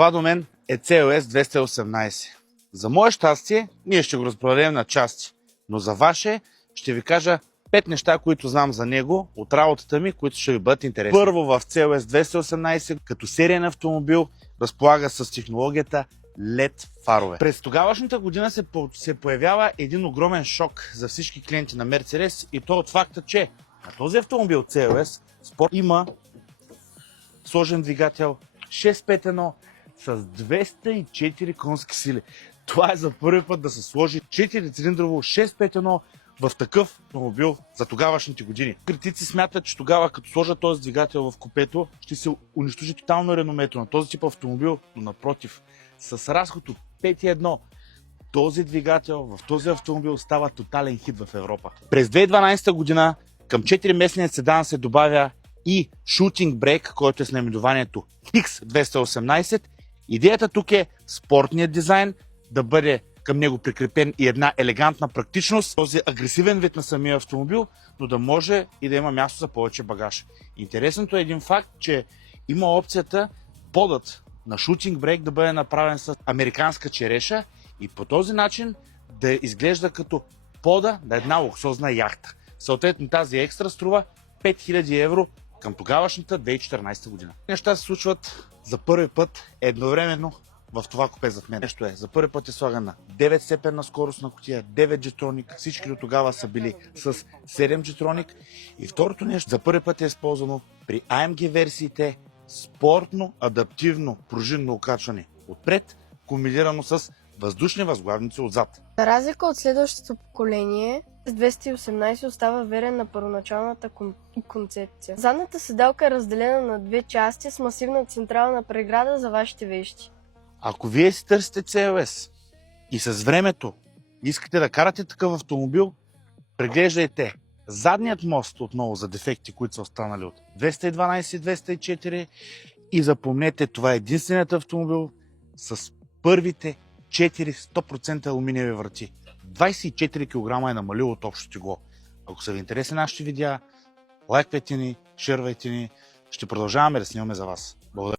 Това до мен е CLS 218. За мое щастие, ние ще го разпродадем на части, но за ваше ще ви кажа 5 неща, които знам за него от работата ми, които ще ви бъдат интересни. Първо, в CLS 218 като сериен автомобил разполага с технологията LED фарове. През тогавашната година се появява един огромен шок за всички клиенти на Mercedes и то от факта, че на този автомобил CLS Sport има сложен двигател 651 с 204 конски сили. Това е за първи път да се сложи 4-цилиндрово 651 в такъв автомобил за тогавашните години. Критици смятат, че тогава като сложат този двигател в купето, ще се унищожи тотално реномето на този тип автомобил, но напротив, с разход от 5.1 този двигател в този автомобил става тотален хит в Европа. През 2012 година към 4-местния седан се добавя и Shooting Brake, който е с наименованието X218. Идеята тук е спортният дизайн да бъде към него прикрепен и една елегантна практичност, този агресивен вид на самия автомобил, но да може и да има място за повече багаж. Интересното е един факт, че има опцията подът на Shooting Brake да бъде направен с американска череша и по този начин да изглежда като пода на една луксозна яхта. Съответно тази екстра струва 5000 евро към тогавашната 2014 година. Неща се случват за първи път едновременно в това купе зад мен. Нещо е, за първи път е слагана 9-степенна скорост на кутия, 9 джетроник, всички до тогава са били с 7 джетроник. И второто нещо, за първи път е използвано при AMG версиите спортно адаптивно пружинно окачване отпред, комбинирано с въздушни възглавници отзад. За разлика от следващото поколение, 218 остава верен на първоначалната концепция. Задната седалка е разделена на две части с масивна централна преграда за вашите вещи. Ако вие си търсите CLS и с времето искате да карате такъв автомобил, преглеждайте задният мост отново за дефекти, които са останали от 212 и 204 и запомнете, това е единственият автомобил с първите 400% алуминиеви врати. 24 кг е намалил от общото тегло. Ако са ви интересни нашите видеа, лайквайте ни, шервайте ни, ще продължаваме да снимаме за вас.